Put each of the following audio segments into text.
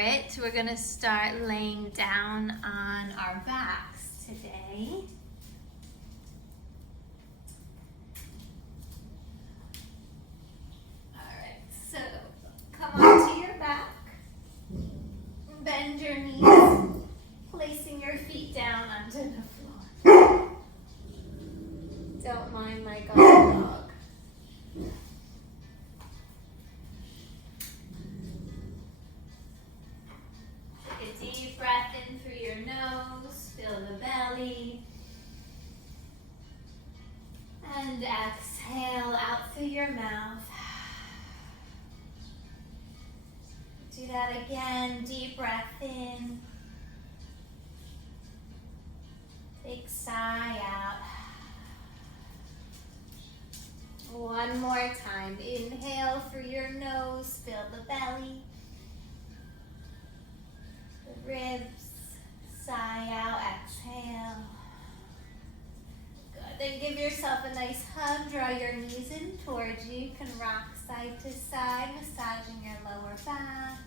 it, we're gonna start laying down on our backs today. All right, so come onto your back, bend your knees, placing your feet down onto the floor. Don't mind my guard dog. Deep breath in through your nose, fill the belly. And exhale out through your mouth. Do that again, deep breath in. Take sigh out. One more time. Inhale through your nose, fill the belly. Ribs, sigh out, exhale. Good, then give yourself a nice hug, draw your knees in towards you. You can rock side to side, massaging your lower back.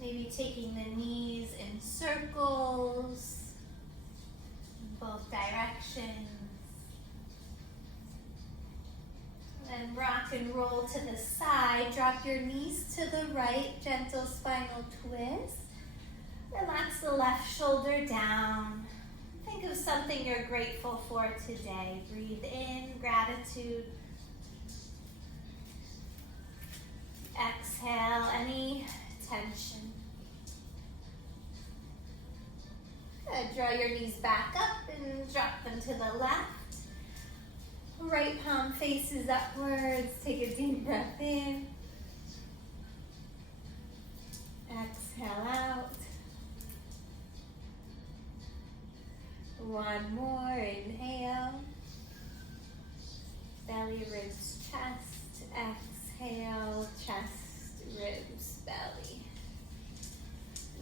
Maybe taking the knees in circles, in both directions. Then rock and roll to the side, drop your knees to the right, gentle spinal twist. Relax the left shoulder down. Think of something you're grateful for today. Breathe in, gratitude. Exhale any tension. Good. Draw your knees back up and drop them to the left. Right palm faces upwards. Take a deep breath in. Exhale out. One more, inhale, belly, ribs, chest, exhale, chest, ribs, belly.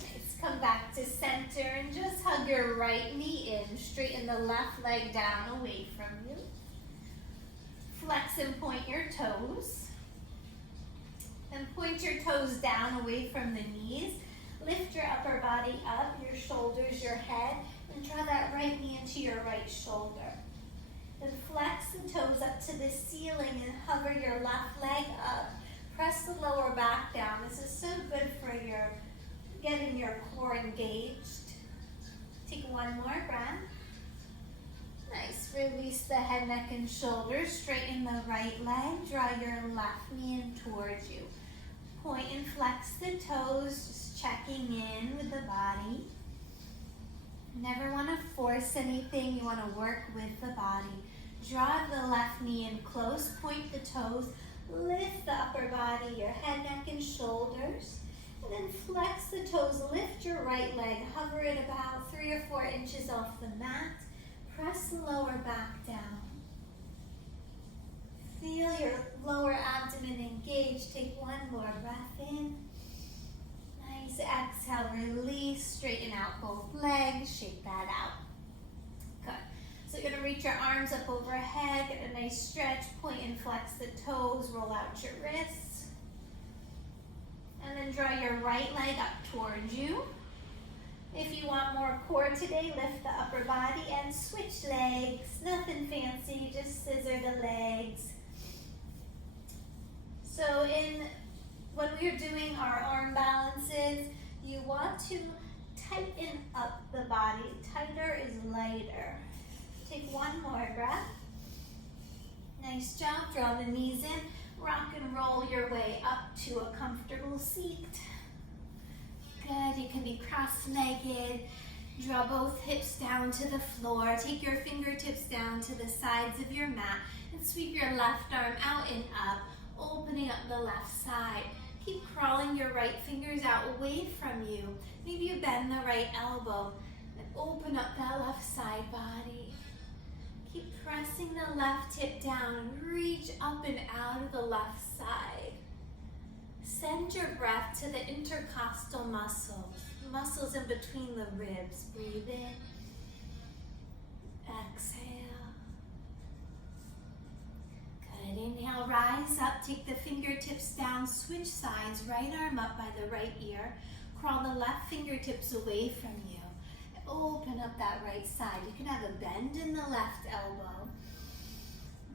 Nice, come back to center and just hug your right knee in, straighten the left leg down away from you. Flex and point your toes. Then point your toes down away from the knees. Lift your upper body up, your shoulders, your head, and draw that right knee into your right shoulder. Then flex the toes up to the ceiling and hover your left leg up. Press the lower back down. This is so good for getting your core engaged. Take one more breath. Nice. Release the head, neck, and shoulders. Straighten the right leg. Draw your left knee in towards you. Point and flex the toes, just checking in with the body. Never want to force anything. You want to work with the body. Draw the left knee in close. Point the toes. Lift the upper body, your head, neck, and shoulders. And then flex the toes. Lift your right leg. Hover it about 3 or 4 inches off the mat. Press the lower back down. Feel your lower abdomen engage. Take one more breath in. Nice. Exhale, release, straighten out both legs, shake that out. Good. So you're gonna reach your arms up overhead, get a nice stretch, point and flex the toes, roll out your wrists. And then draw your right leg up towards you. If you want more core today, lift the upper body and switch legs. Nothing fancy, just scissor the legs. So when we're doing our arm balances, you want to tighten up the body. Tighter is lighter. Take one more breath. Nice job. Draw the knees in. Rock and roll your way up to a comfortable seat. Good. You can be cross-legged. Draw both hips down to the floor. Take your fingertips down to the sides of your mat and sweep your left arm out and up, opening up the left side. Keep crawling your right fingers out away from you. Maybe you bend the right elbow and open up that left side body. Keep pressing the left hip down and reach up and out of the left side. Send your breath to the intercostal muscles in between the ribs. Breathe in. Exhale. Good. Inhale, rise up. Take the fingertips down. Switch sides. Right arm up by the right ear. crawl the left fingertips away from you. Open up that right side. You can have a bend in the left elbow.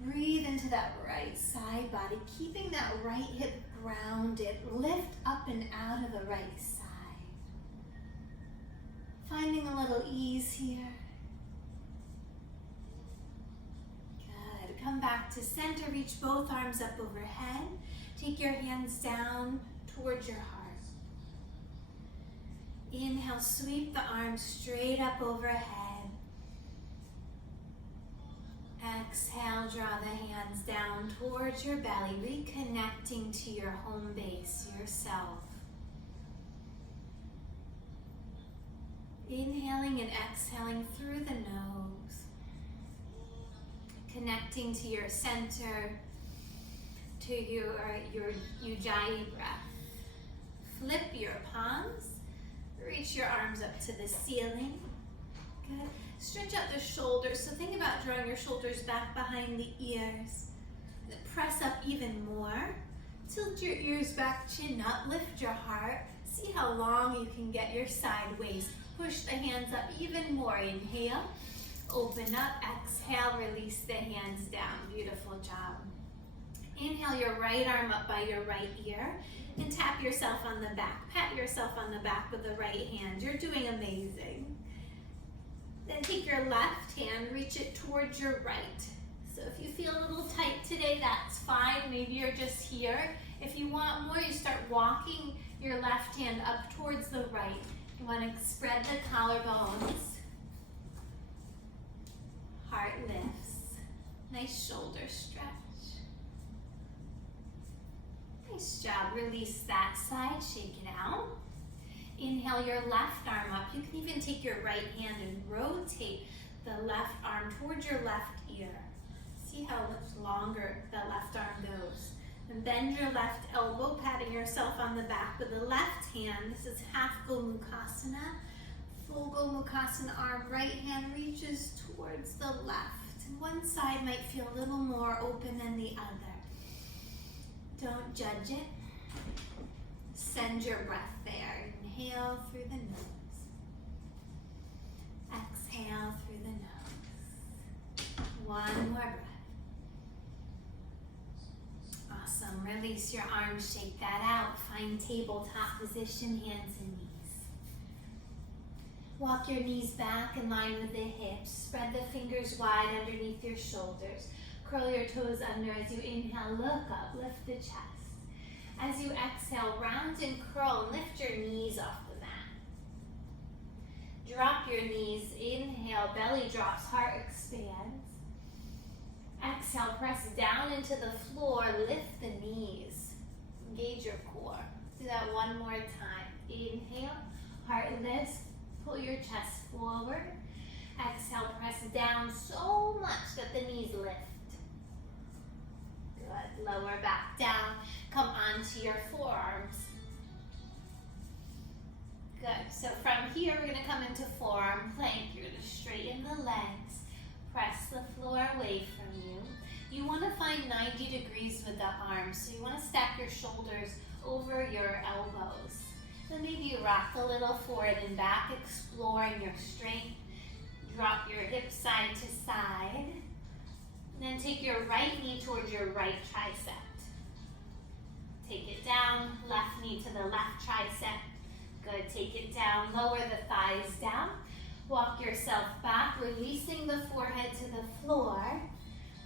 Breathe into that right side body, keeping that right hip grounded. Lift up and out of the right side. Finding a little ease here. Good. Come back to center. Reach both arms up overhead. Take your hands down towards your heart. Inhale, sweep the arms straight up overhead. Exhale, draw the hands down towards your belly, reconnecting to your home base, yourself. Inhaling and exhaling through the nose. Connecting to your center, to your Ujjayi breath. Flip your palms. Reach your arms up to the ceiling. Good. Stretch out the shoulders. So think about drawing your shoulders back behind the ears. Press up even more. Tilt your ears back, chin up. Lift your heart. See how long you can get your sideways. Push the hands up even more. Inhale. Open up. Exhale. Release the hands down. Beautiful job. Inhale your right arm up by your right ear. And tap yourself on the back. Pat yourself on the back with the right hand. You're doing amazing. Then take your left hand, reach it towards your right. So if you feel a little tight today, that's fine. Maybe you're just here. If you want more, you start walking your left hand up towards the right. You want to spread the collarbones. Heart lifts. Nice shoulder stretch. Nice job. Release that side. Shake it out. Inhale your left arm up. You can even take your right hand and rotate the left arm towards your left ear. See how much longer the left arm goes. And bend your left elbow, patting yourself on the back with the left hand. This is half Gomukhasana. Full Gomukhasana arm. Right hand reaches towards the left. And one side might feel a little more open than the other. Don't judge it. Send your breath there. Inhale through the nose. Exhale through the nose. One more breath. Awesome. Release your arms. Shake that out. Find tabletop position, hands and knees. Walk your knees back in line with the hips. Spread the fingers wide underneath your shoulders. Curl your toes under as you inhale, look up, lift the chest. As you exhale, round and curl, and lift your knees off the mat. Drop your knees, inhale, belly drops, heart expands. Exhale, press down into the floor, lift the knees. Engage your core. Do that one more time. Inhale, heart lifts, pull your chest forward. Exhale, press down so much that the knees lift. Good. Lower back down. Come onto your forearms. Good. So from here, we're going to come into forearm plank. You're going to straighten the legs. Press the floor away from you. You want to find 90 degrees with the arms. So you want to stack your shoulders over your elbows. Then maybe you rock a little forward and back, exploring your strength. Drop your hips side to side. And then take your right knee towards your right tricep. Take it down, left knee to the left tricep. Good, take it down, lower the thighs down. Walk yourself back, releasing the forehead to the floor.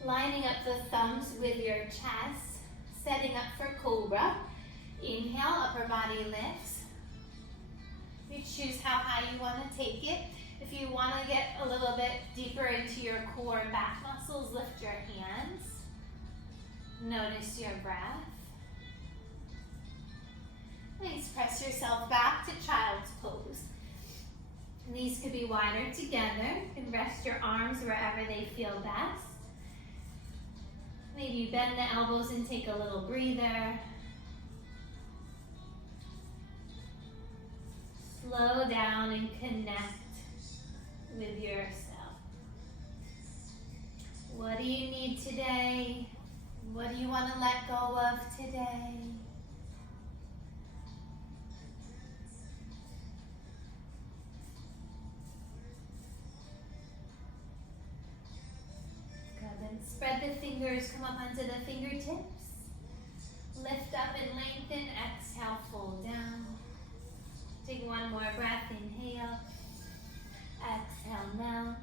Lining up the thumbs with your chest. Setting up for Cobra. Inhale, upper body lifts. You choose how high you want to take it. If you want to get a little bit deeper into your core and back muscles, lift your hands. Notice your breath. Nice. Press yourself back to child's pose. Knees could be wider together. You can rest your arms wherever they feel best. Maybe you bend the elbows and take a little breather. Slow down and connect with yourself. What do you need today? What do you want to let go of today? Spread the fingers, come up onto the fingertips. Lift up and lengthen. Exhale, fold down. Take one more breath. Inhale. Exhale, melt.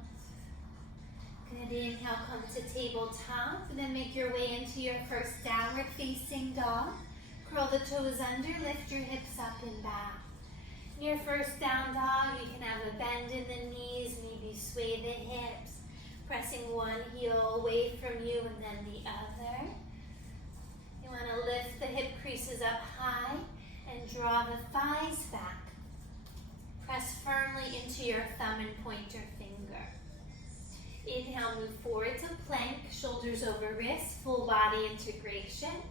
Good. Inhale, come to tabletop. And then make your way into your first downward facing dog. Curl the toes under. Lift your hips up and back. In your first down dog, you can have a bend in the knees. Maybe sway the hips. Pressing one heel away from you and then the other. You want to lift the hip creases up high and draw the thighs back. Press firmly into your thumb and pointer finger. Inhale, move forward to plank, shoulders over wrists, full body integration.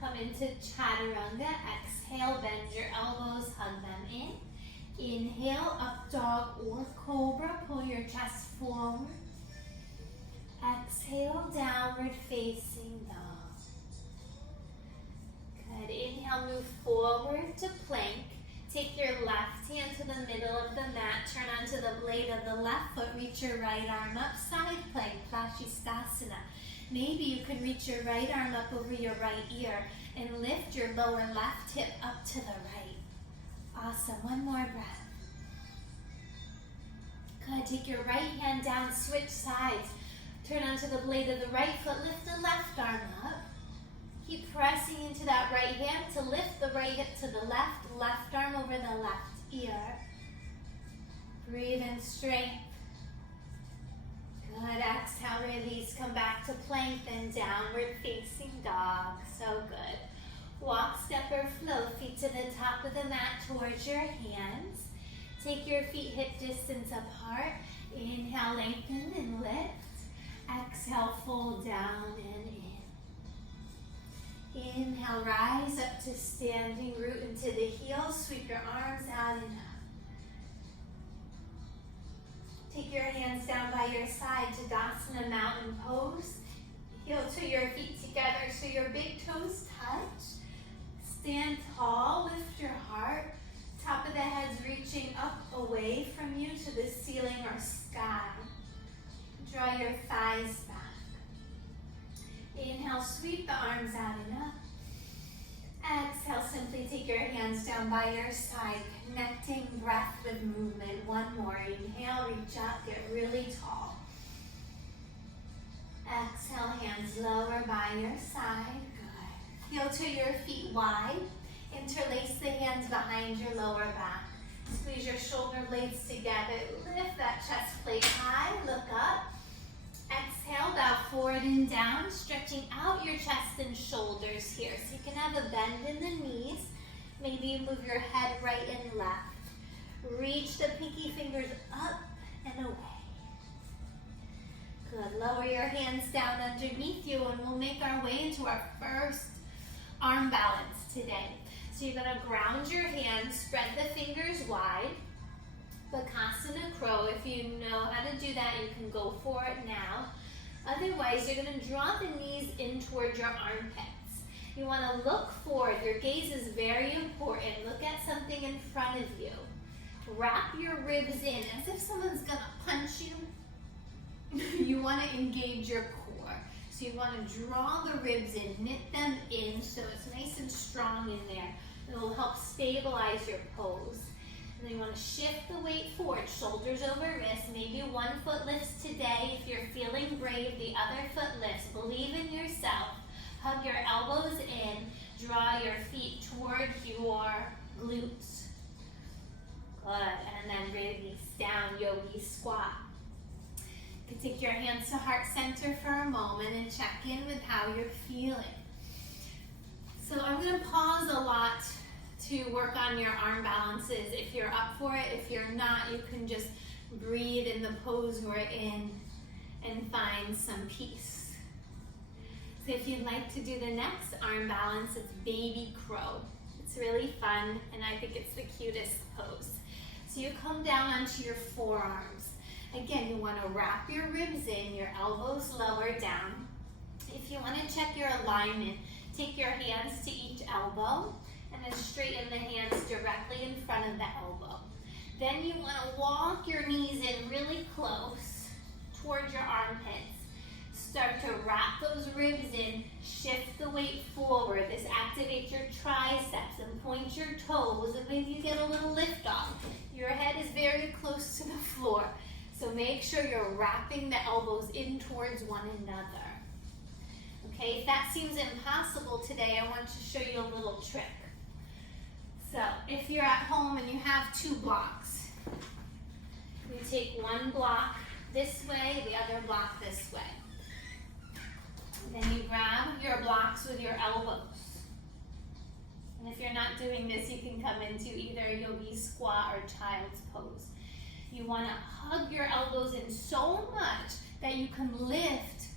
Come into chaturanga. Exhale, bend your elbows, hug them in. Inhale, up dog or cobra. Pull your chest forward. Exhale, downward facing dog. Good. Inhale, move forward to plank. Take your left hand to the middle of the mat. Turn onto the blade of the left foot. Reach your right arm up. Side plank, Tadasana. Maybe you can reach your right arm up over your right ear and lift your lower left hip up to the right. Awesome. One more breath. Good. Take your right hand down. Switch sides. Turn onto the blade of the right foot. Lift the left arm up. Keep pressing into that right hand to lift the right hip to the left. Left arm over the left ear. Breathe in strength. Good. Exhale, release. Come back to plank, then downward facing dog. So good. Walk, step, or flow. Feet to the top of the mat towards your hands. Take your feet hip distance apart. Inhale, lengthen and lift. Exhale, fold down and in. Inhale, rise up to standing, root into the heels. Sweep your arms out and up. Take your hands down by your side, Tadasana, mountain pose. Heel to your feet together so your big toes touch. Stand tall, lift your heart. Top of the head's reaching up away from you to the ceiling or sky. Draw your thighs back. Inhale, sweep the arms out and up. Exhale, simply take your hands down by your side, connecting breath with movement. One more. Inhale, reach up, get really tall. Exhale, hands lower by your side. Good. Heel to your feet wide. Interlace the hands behind your lower back. Squeeze your shoulder blades together. Lift that chest plate high. Look up. Exhale, bow forward and down, stretching out your chest and shoulders here. So you can have a bend in the knees. Maybe you move your head right and left. Reach the pinky fingers up and away. Good. Lower your hands down underneath you and we'll make our way into our first arm balance today. So you're going to ground your hands, spread the fingers wide. Bakasana Crow. If you know how to do that, you can go for it now. Otherwise, you're going to draw the knees in towards your armpits. You want to look forward. Your gaze is very important. Look at something in front of you. Wrap your ribs in as if someone's going to punch you. You want to engage your core. So you want to draw the ribs in, knit them in so it's nice and strong in there. It will help stabilize your pose. And then you want to shift the weight forward, shoulders over wrists. Maybe one foot lifts today. If you're feeling brave, the other foot lifts. Believe in yourself. Hug your elbows in. Draw your feet toward your glutes. Good. And then release down, yogi squat. You can take your hands to heart center for a moment and check in with how you're feeling. So I'm going to pause a lot to work on your arm balances. If you're up for it, if you're not, you can just breathe in the pose we're in and find some peace. So if you'd like to do the next arm balance, it's baby crow. It's really fun and I think it's the cutest pose. So you come down onto your forearms. Again, you want to wrap your ribs in, your elbows lower down. If you want to check your alignment, take your hands to each elbow and then straighten the hands directly in front of the elbow. Then you want to walk your knees in really close towards your armpits. Start to wrap those ribs in, shift the weight forward. This activates your triceps and point your toes, and maybe you get a little lift off. Your head is very close to the floor, so make sure you're wrapping the elbows in towards one another. Okay, if that seems impossible today, I want to show you a little trick. So if you're at home and you have 2 blocks, you take one block this way, the other block this way. Then you grab your blocks with your elbows. And if you're not doing this, you can come into either yogi squat or child's pose. You want to hug your elbows in so much that you can lift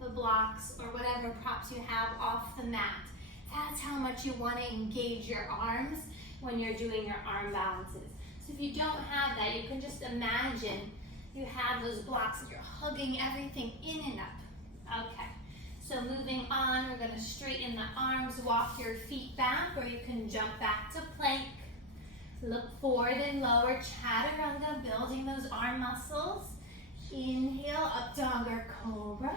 the blocks or whatever props you have off the mat. That's how much you want to engage your arms when you're doing your arm balances. So if you don't have that, you can just imagine you have those blocks and you're hugging everything in and up. Okay, so moving on, we're going to straighten the arms, walk your feet back, or you can jump back to plank. Look forward and lower, chaturanga, building those arm muscles. Inhale, up dog or cobra.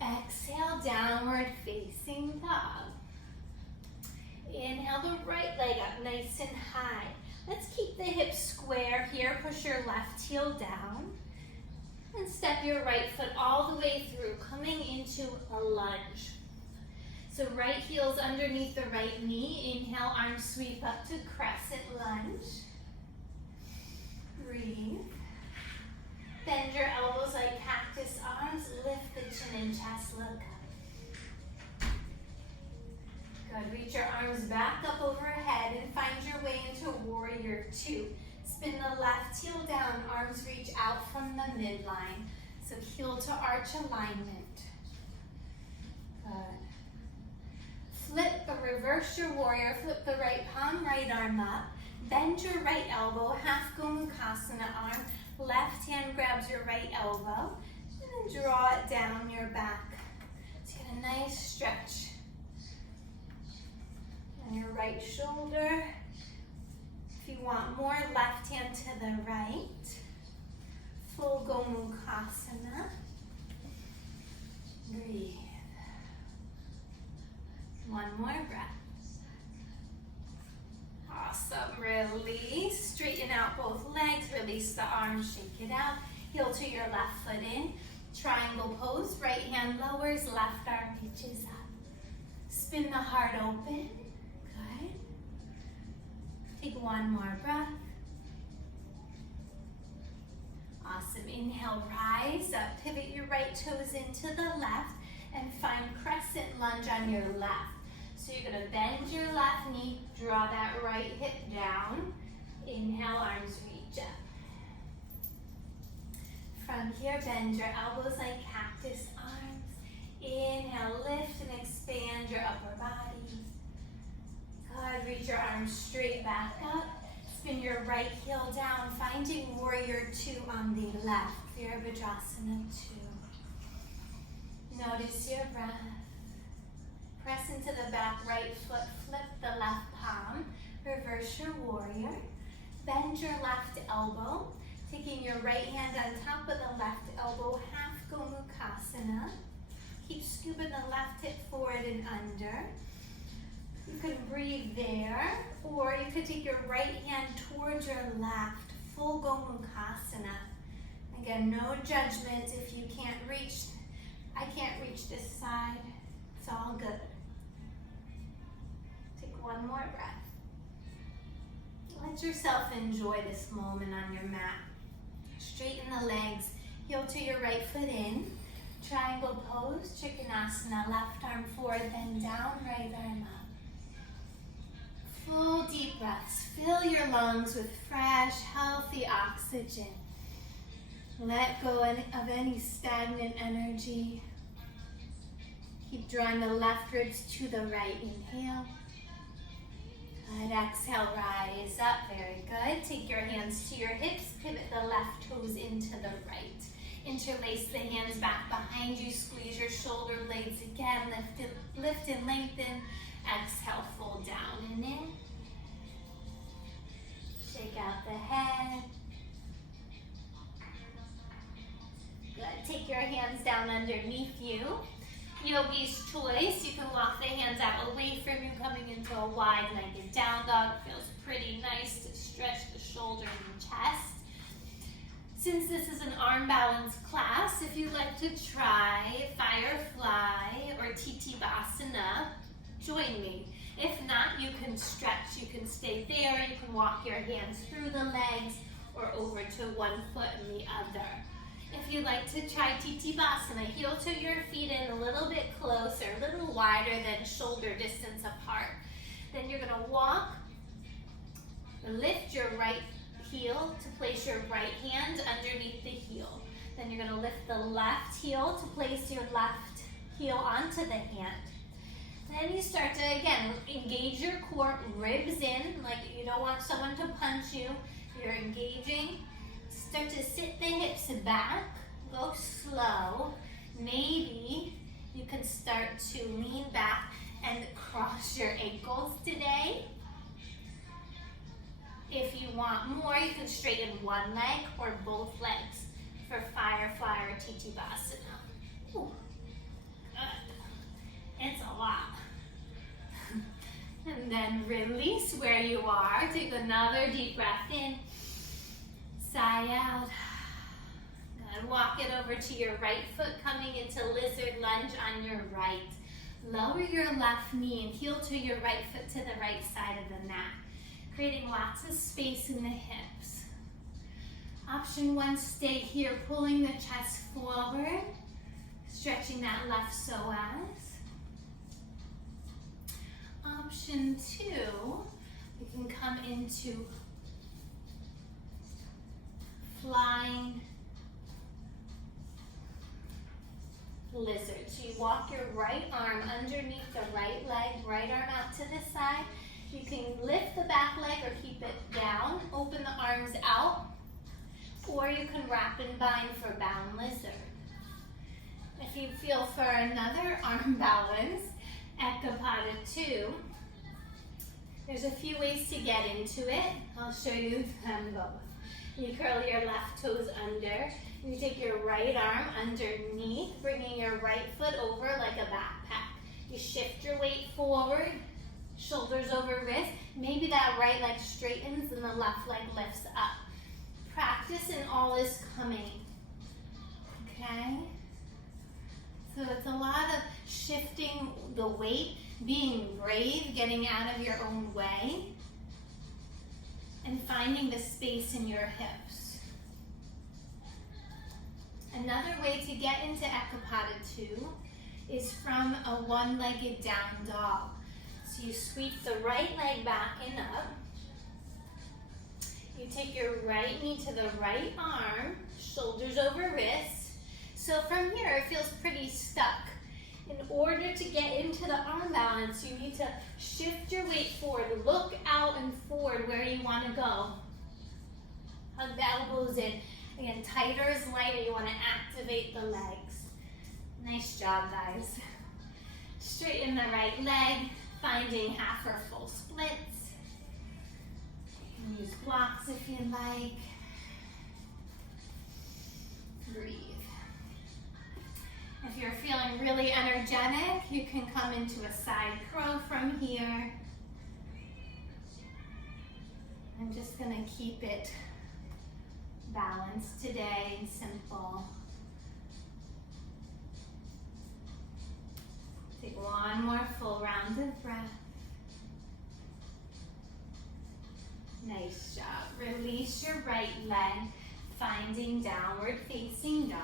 Exhale, downward facing dog. Inhale the right leg up nice and high. Let's keep the hips square here. Push your left heel down. And step your right foot all the way through, coming into a lunge. So right heel's underneath the right knee. Inhale, arms sweep up to crescent lunge. Breathe. Bend your elbows like cactus arms. Lift the chin and chest, look up. Good, reach your arms back up overhead and find your way into warrior 2. Spin the left heel down, arms reach out from the midline. So heel to arch alignment. Good. Flip or reverse your warrior, flip the right palm, right arm up. Bend your right elbow, half Gomukhasana arm. Left hand grabs your right elbow. And then draw it down your back. So get a nice stretch. And your right shoulder. If you want more, left hand to the right. Full Gomukhasana. Breathe. One more breath. Awesome. Release. Straighten out both legs. Release the arms. Shake it out. Heel to your left foot in. Triangle pose. Right hand lowers. Left arm reaches up. Spin the heart open. Good. Take one more breath. Awesome. Inhale, rise up. Pivot your right toes into the left and find crescent lunge on your left. So you're going to bend your left knee, draw that right hip down. Inhale, arms reach up. From here, bend your elbows like cactus arms. Inhale, lift and expand your upper body. Good, reach your arms straight back up. Spin your right heel down, finding warrior 2 on the left. Virabhadrasana 2. Notice your breath. Press into the back right foot, flip the left palm, reverse your warrior. Bend your left elbow, taking your right hand on top of the left elbow, half Gomukhasana. Keep scooping the left hip forward and under. You can breathe there, or you could take your right hand towards your left, full Gomukhasana. Again, no judgment if you can't reach. I can't reach this side. It's all good. Take one more breath. Let yourself enjoy this moment on your mat. Straighten the legs, heel to your right foot in. Triangle pose, Trikonasana, left arm forward, then down, right arm up. Full deep breaths. Fill your lungs with fresh, healthy oxygen. Let go of any stagnant energy. Keep drawing the left ribs to the right. Inhale. Good. Exhale, rise up. Very good. Take your hands to your hips. Pivot the left toes into the right. Interlace the hands back behind you. Squeeze your shoulder blades again. Lift and lengthen. Exhale, fold down and in. Shake out the head. Good. Take take your hands down underneath you. Yogi's choice, you can walk the hands out away from you, coming into a wide-legged down dog. Feels pretty nice to stretch the shoulders and chest. Since this is an arm balance class, if you'd like to try Firefly or Tadasana, join me. If not, you can stretch, you can stay there, you can walk your hands through the legs or over to one foot and the other. If you'd like to try Tadasana, heel to your feet in a little bit closer, a little wider than shoulder distance apart. Then you're gonna walk, lift your right heel to place your right hand underneath the heel. Then you're gonna lift the left heel to place your left heel onto the hand. Then you start to, again, engage your core, ribs in, like you don't want someone to punch you. You're engaging. Start to sit the hips back, go slow. Maybe you can start to lean back and cross your ankles today. If you want more, you can straighten one leg or both legs for Firefly or Tadasana. Ooh, good. It's a lot. And then release where you are. Take another deep breath in. Sigh out. Good. Walk it over to your right foot, coming into lizard lunge on your right. Lower your left knee and heel to your right foot to the right side of the mat, creating lots of space in the hips. Option one, stay here, pulling the chest forward, stretching that left psoas. Option two, you can come into flying lizard. So you walk your right arm underneath the right leg, right arm out to the side. You can lift the back leg or keep it down, open the arms out, or you can wrap and bind for bound lizard. If you feel for another arm balance, Ekapada 2, there's a few ways to get into it. I'll show you them both. You curl your left toes under. You take your right arm underneath, bringing your right foot over like a backpack. You shift your weight forward, shoulders over wrist. Maybe that right leg straightens and the left leg lifts up. Practice and all is coming. Okay? So it's a lot of shifting the weight, being brave, getting out of your own way, and finding the space in your hips. Another way to get into Ekapada 2 is from a one-legged down dog. So you sweep the right leg back and up. You take your right knee to the right arm, shoulders over wrist. So from here, it feels pretty stuck. In order to get into the arm balance, you need to shift your weight forward. Look out and forward where you want to go. Hug the elbows in. Again, tighter is lighter. You want to activate the legs. Nice job, guys. Straighten the right leg, finding half or full splits. You can use blocks if you like. Breathe. If you're feeling really energetic, you can come into a side crow from here. I'm just going to keep it balanced today and simple. Take one more full round of breath. Nice job. Release your right leg, finding downward facing dog.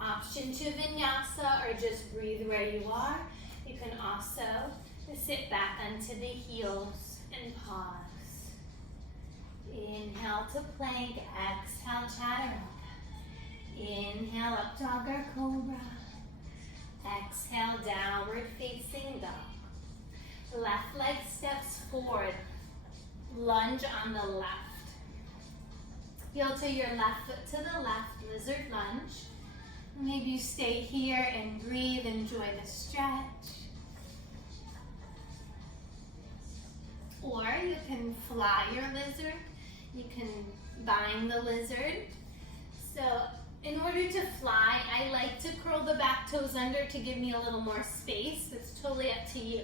Option 2, vinyasa, or just breathe where you are. You can also sit back onto the heels and pause. Inhale to plank, exhale chaturanga. Inhale up dog or cobra. Exhale downward facing dog. Left leg steps forward. Lunge on the left. Heel to your left foot to the left, lizard lunge. Maybe you stay here and breathe, enjoy the stretch. Or you can fly your lizard. You can bind the lizard. So in order to fly, I like to curl the back toes under to give me a little more space. It's totally up to you.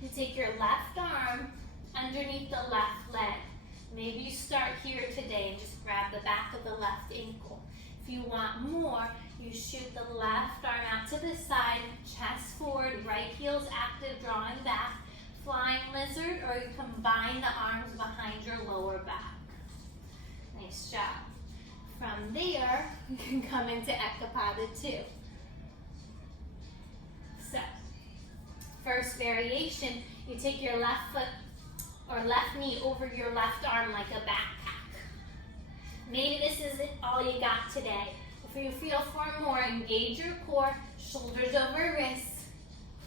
You take your left arm underneath the left leg. Maybe you start here today and just grab the back of the left ankle. If you want more, you shoot the left arm out to the side, chest forward, right heel's active, drawing back, flying lizard, or you combine the arms behind your lower back. Nice job. From there, you can come into Ekapada 2. So, first variation, you take your left foot or left knee over your left arm like a backpack. Maybe this isn't all you got today. If you feel for more, engage your core, shoulders over wrists,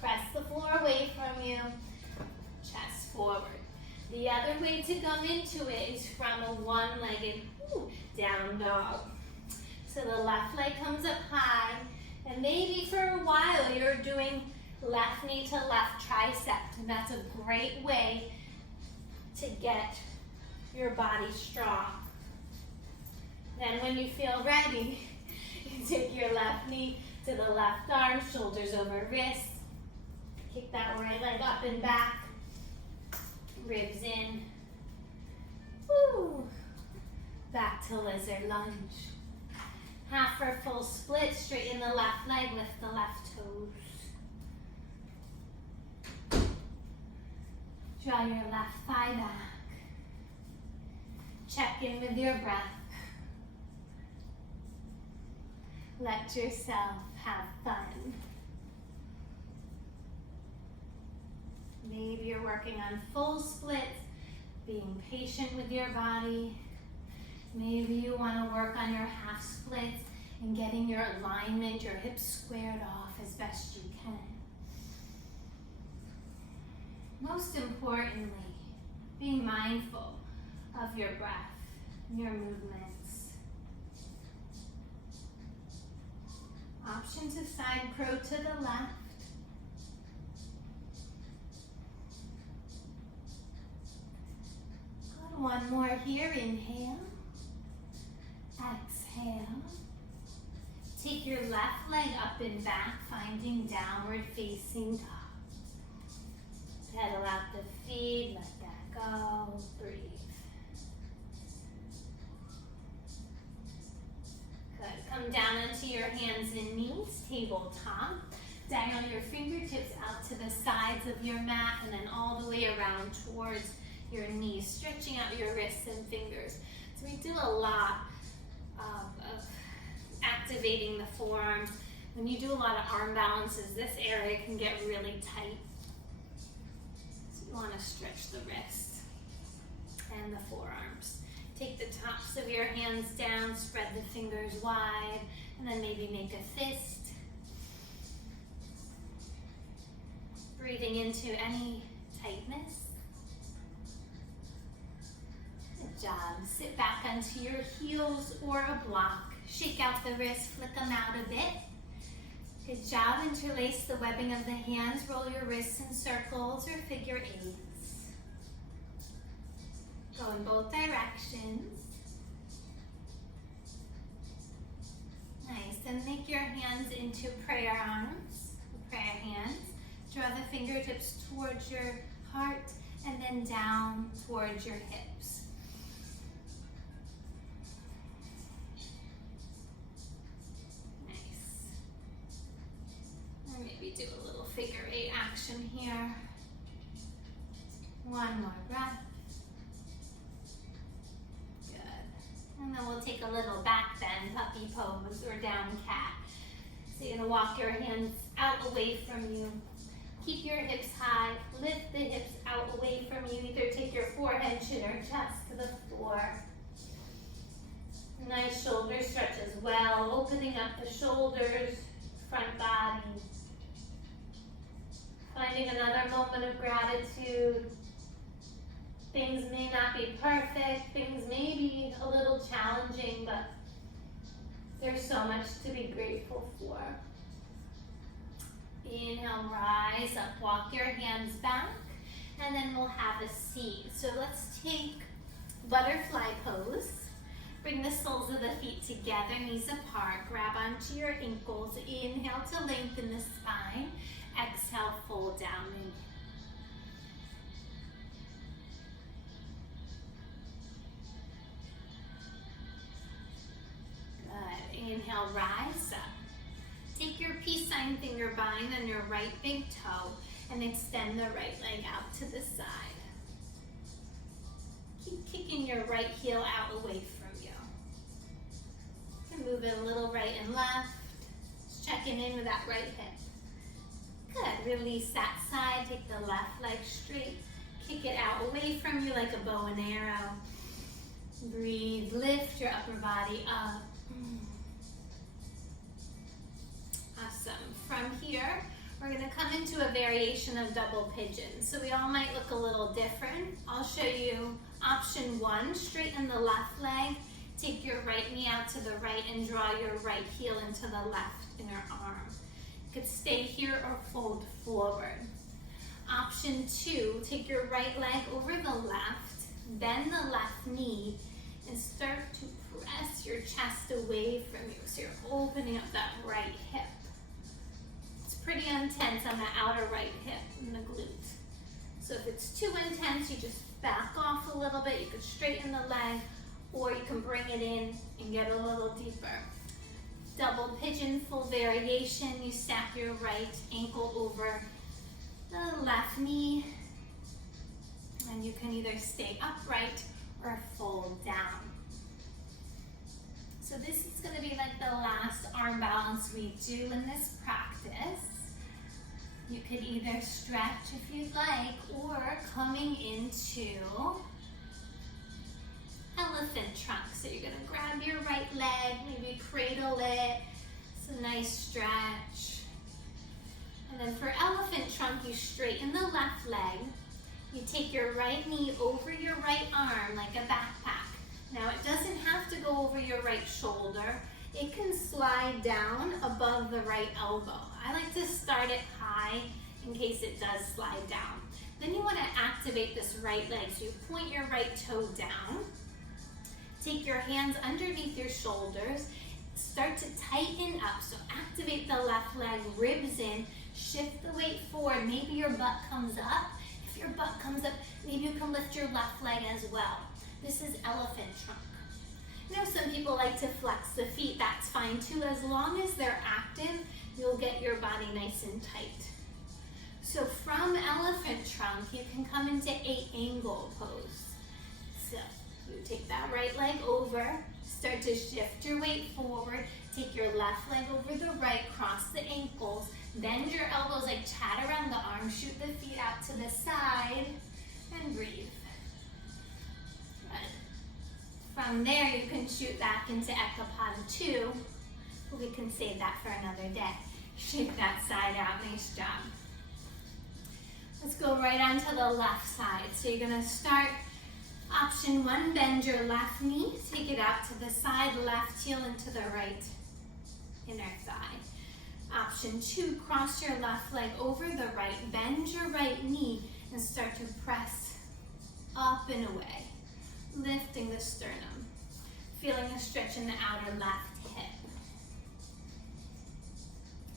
press the floor away from you, chest forward. The other way to come into it is from a one-legged down dog. So the left leg comes up high, and maybe for a while you're doing left knee to left tricep, and that's a great way to get your body strong. Then when you feel ready, you take your left knee to the left arm, shoulders over wrists, kick that right leg up and back, ribs in. Woo. Back to lizard lunge. Half for full split, straighten the left leg, lift the left toes. Draw your left thigh back. Check in with your breath. Let yourself have fun. Maybe you're working on full splits, being patient with your body. Maybe you want to work on your half splits and getting your alignment, your hips squared off as best you can. Most importantly, being mindful of your breath and your movements. Option to side crow to the left. Good. One more here. Inhale. Exhale. Take your left leg up and back, finding downward facing dog. Pedal out the feet, let that go, breathe. Good, come down onto your hands and knees, tabletop. Diagonal your fingertips out to the sides of your mat and then all the way around towards your knees, stretching out your wrists and fingers. So we do a lot of activating the forearms. When you do a lot of arm balances, this area can get really tight. You want to stretch the wrists and the forearms. Take the tops of your hands down, spread the fingers wide, and then maybe make a fist. Breathing into any tightness. Good job. Sit back onto your heels or a block. Shake out the wrists, flick them out a bit. Good job. Interlace the webbing of the hands. Roll your wrists in circles or figure eights. Go in both directions. Nice. Then make your hands into prayer arms, prayer hands. Draw the fingertips towards your heart and then down towards your hips. Maybe do a little figure eight action here. One more breath. Good. And then we'll take a little back bend, puppy pose or down cat. So you're gonna walk your hands out away from you. Keep your hips high. Lift the hips out away from you. Either take your forehead, chin, or chest to the floor. Nice shoulder stretch as well. Opening up the shoulders, front body. Finding another moment of gratitude. Things may not be perfect, things may be a little challenging, but there's so much to be grateful for. Inhale, rise up, walk your hands back, and then we'll have a seat. So let's take butterfly pose. Bring the soles of the feet together, knees apart. Grab onto your ankles. Inhale to lengthen the spine. Exhale, fold down and good. Inhale, rise up. Take your peace sign finger bind on your right big toe and extend the right leg out to the side. Keep kicking your right heel out away from you. You can move it a little right and left. Just checking in with that right hip. Good. Release that side. Take the left leg straight. Kick it out away from you like a bow and arrow. Breathe. Lift your upper body up. Awesome. From here, we're going to come into a variation of double pigeon. So we all might look a little different. I'll show you option 1. Straighten the left leg. Take your right knee out to the right and draw your right heel into the left inner arm. You could stay here or fold forward. Option 2, take your right leg over the left, bend the left knee, and start to press your chest away from you. So you're opening up that right hip. It's pretty intense on the outer right hip and the glute. So if it's too intense, you just back off a little bit. You could straighten the leg, or you can bring it in and get a little deeper. Double pigeon, full variation. You stack your right ankle over the left knee, and you can either stay upright or fold down. So this is going to be like the last arm balance we do in this practice. You could either stretch if you'd like, or coming into elephant trunk. So you're going to grab your right leg, maybe cradle it. It's a nice stretch. And then for elephant trunk, you straighten the left leg. You take your right knee over your right arm like a backpack. Now it doesn't have to go over your right shoulder. It can slide down above the right elbow. I like to start it high in case it does slide down. Then you want to activate this right leg. So you point your right toe down. Take your hands underneath your shoulders. Start to tighten up. So activate the left leg, ribs in. Shift the weight forward. Maybe your butt comes up. If your butt comes up, maybe you can lift your left leg as well. This is elephant trunk. You know, some people like to flex the feet. That's fine too. As long as they're active, you'll get your body nice and tight. So from elephant trunk, you can come into 8-angle pose. So you take that right leg over, start to shift your weight forward, take your left leg over the right, cross the ankles, bend your elbows like chat around the arms, shoot the feet out to the side, and breathe. Good. From there, you can shoot back into Ekapada 2. We can save that for another day. Shake that side out, nice job. Let's go right onto the left side. So you're gonna start option 1, bend your left knee, take it out to the side, left heel into the right inner thigh. Option 2, cross your left leg over the right, bend your right knee, and start to press up and away, lifting the sternum, feeling a stretch in the outer left hip.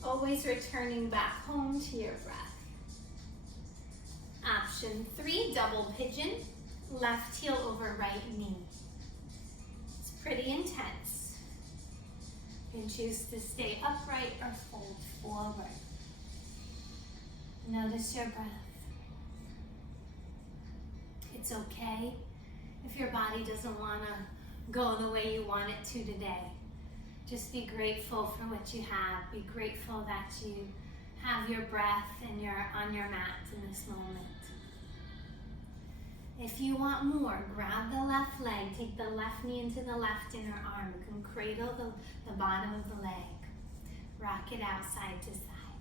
Always returning back home to your breath. Option 3, double pigeon, left heel over right knee. It's pretty intense. You can choose to stay upright or fold forward. Notice your breath. It's okay if your body doesn't want to go the way you want it to today. Just be grateful for what you have. Be grateful that you have your breath and you're on your mat in this moment. If you want more, grab the left leg, take the left knee into the left inner arm. You can cradle the bottom of the leg. Rock it out side to side.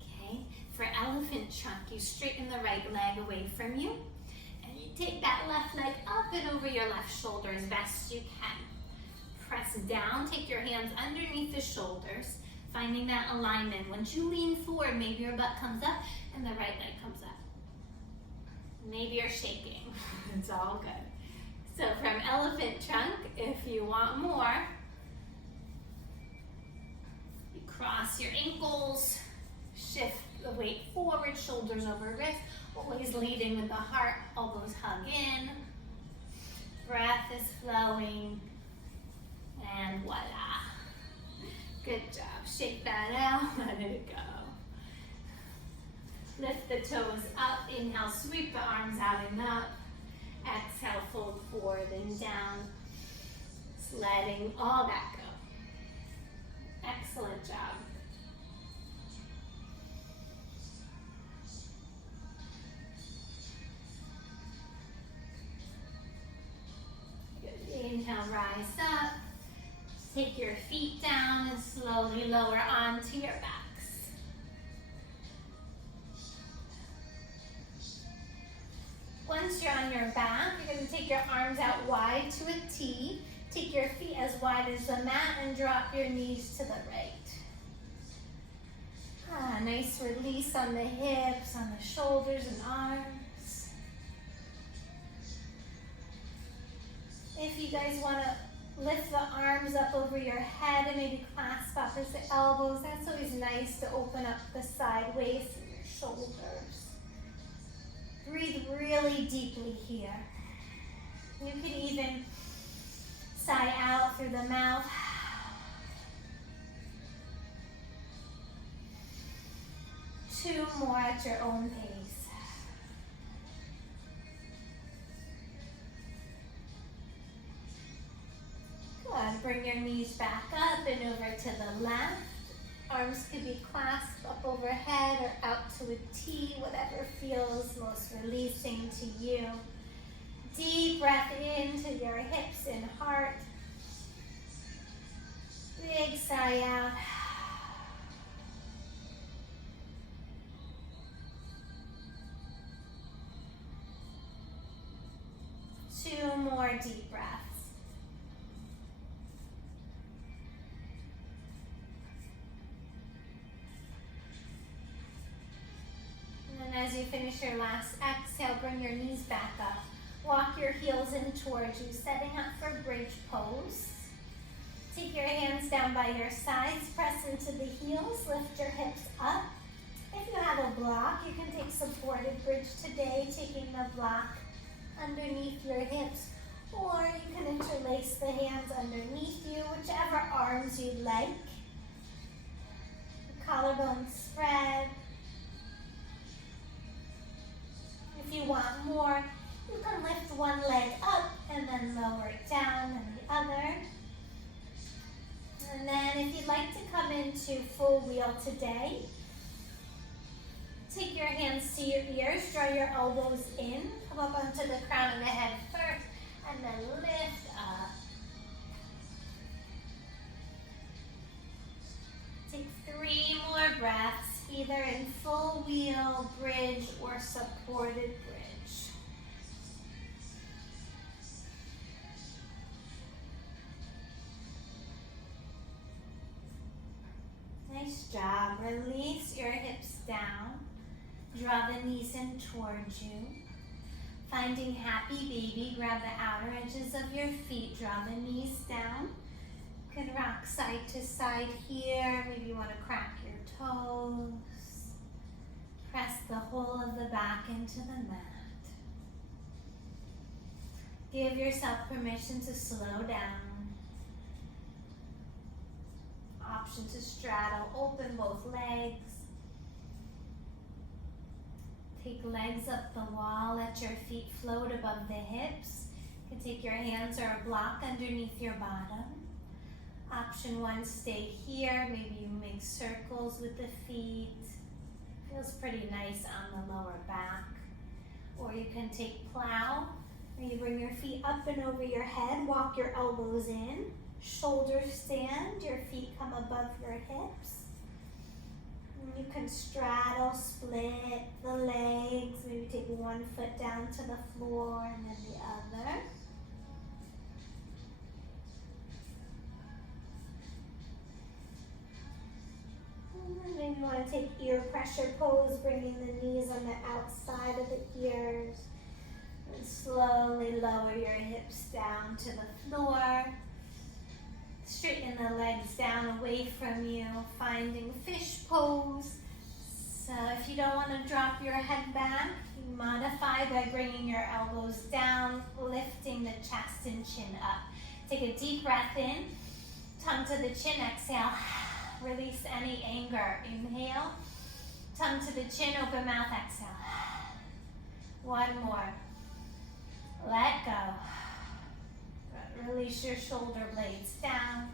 Okay, for elephant trunk, you straighten the right leg away from you, and you take that left leg up and over your left shoulder as best you can. Press down, take your hands underneath the shoulders, finding that alignment. Once you lean forward, maybe your butt comes up and the right leg comes up. Maybe you're shaking. It's all good. So from elephant trunk, if you want more, you cross your ankles, shift the weight forward, shoulders over wrist, always leading with the heart, elbows hug in. Breath is flowing, and voila. Good job. Shake that out, let it go. Lift the toes up, inhale, sweep the arms out and up. Exhale, fold forward and down. Just letting all that go. Excellent job. Good. Inhale, rise up. Take your feet down and slowly lower onto your backs. Once you're on your back, you're going to take your arms out wide to a T. Take your feet as wide as the mat and drop your knees to the right. Nice release on the hips, on the shoulders and arms. If you guys want to lift the arms up over your head and maybe clasp opposite elbows, that's always nice to open up the side waist and your shoulders. Breathe really deeply here. You can even sigh out through the mouth. Two more at your own pace. Good. Bring your knees back up and over to the left. Arms could be clasped up overhead or out to a T, whatever feels most releasing to you. Deep breath into your hips and heart. Big sigh out. Two more deep breaths. And as you finish your last exhale, bring your knees back up. Walk your heels in towards you, setting up for bridge pose. Take your hands down by your sides, press into the heels, lift your hips up. If you have a block, you can take supported bridge today, taking the block underneath your hips, or you can interlace the hands underneath you, whichever arms you like. The collarbone spread. If you want more, you can lift one leg up and then lower it down and the other. And then if you'd like to come into full wheel today, take your hands to your ears, draw your elbows in, come up onto the crown of the head first, and then lift up. Take 3 more breaths, either in full wheel, bridge, or supported bridge. Nice job. Release your hips down. Draw the knees in towards you. Finding happy baby, grab the outer edges of your feet. Draw the knees down. You can rock side to side here. Maybe you want to crack your toes. Press the whole of the back into the mat. Give yourself permission to slow down. Option to straddle, open both legs. Take legs up the wall, let your feet float above the hips. You can take your hands or a block underneath your bottom. Option 1, stay here. Maybe you make circles with the feet. Feels pretty nice on the lower back. Or you can take plow, where you bring your feet up and over your head, walk your elbows in. Shoulders stand, your feet come above your hips. And you can straddle, split the legs. Maybe take one foot down to the floor and then the other. And then maybe you want to take ear pressure pose, bringing the knees on the outside of the ears. And slowly lower your hips down to the floor. Straighten the legs down away from you, finding fish pose. So if you don't want to drop your head back, you modify by bringing your elbows down, lifting the chest and chin up. Take a deep breath in, tongue to the chin, exhale. Release any anger. Inhale, tongue to the chin, open mouth, exhale. One more. Let go. Release your shoulder blades down.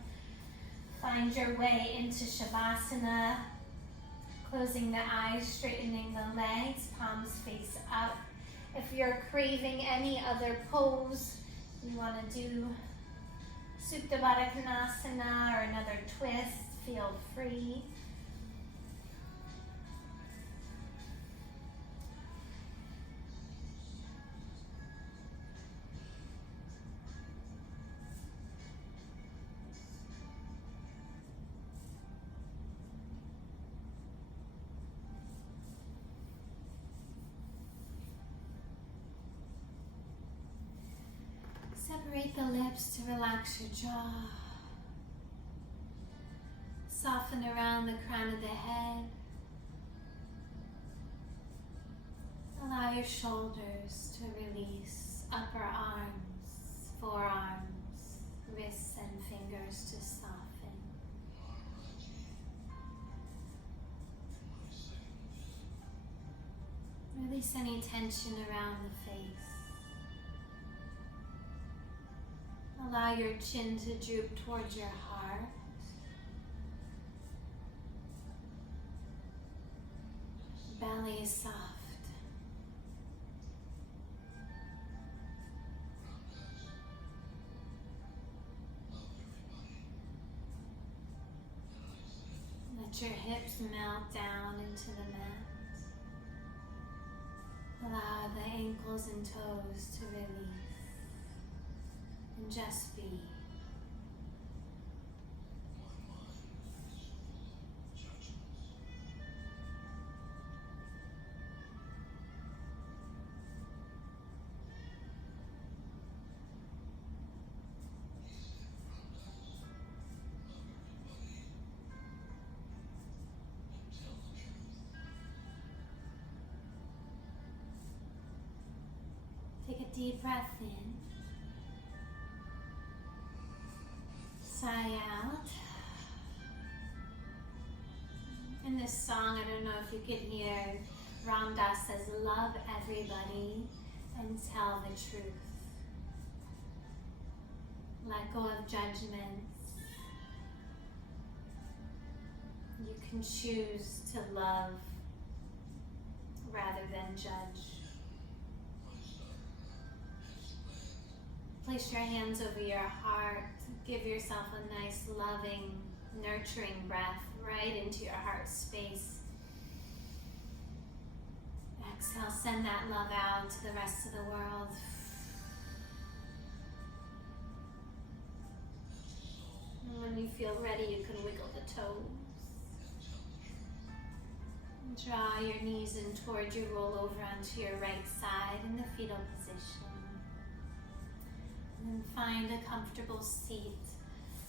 Find your way into Shavasana. Closing the eyes, straightening the legs, palms face up. If you're craving any other pose, you want to do Supta Baddha Konasana or another twist, feel free. Separate the lips to relax your jaw. Soften around the crown of the head. Allow your shoulders to release, upper arms, forearms, wrists and fingers to soften. Release any tension around the face. Allow your chin to droop towards your heart. Belly is soft. Let your hips melt down into the mat. Allow the ankles and toes to release. And just be. Take a deep breath in. Sigh out. In this song, I don't know if you can hear, Ram Dass says, love everybody and tell the truth. Let go of judgments. You can choose to love rather than judge. Place your hands over your heart. Give yourself a nice, loving, nurturing breath right into your heart space. Exhale, send that love out to the rest of the world. And when you feel ready, you can wiggle the toes. Draw your knees in toward you, roll over onto your right side in the fetal position. And find a comfortable seat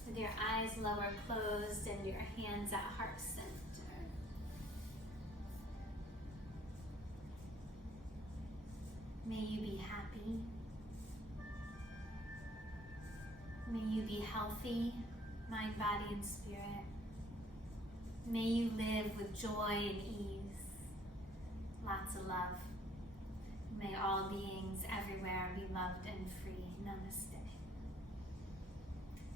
with your eyes lower closed and your hands at heart center. May you be happy. May you be healthy, mind, body, and spirit. May you live with joy and ease. Lots of love. May all beings everywhere be loved and free. Namaste.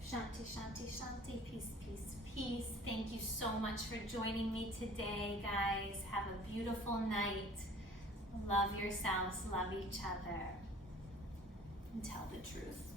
Shanti, Shanti, Shanti. Peace, peace, peace. Thank you so much for joining me today, guys. Have a beautiful night. Love yourselves, love each other, and tell the truth.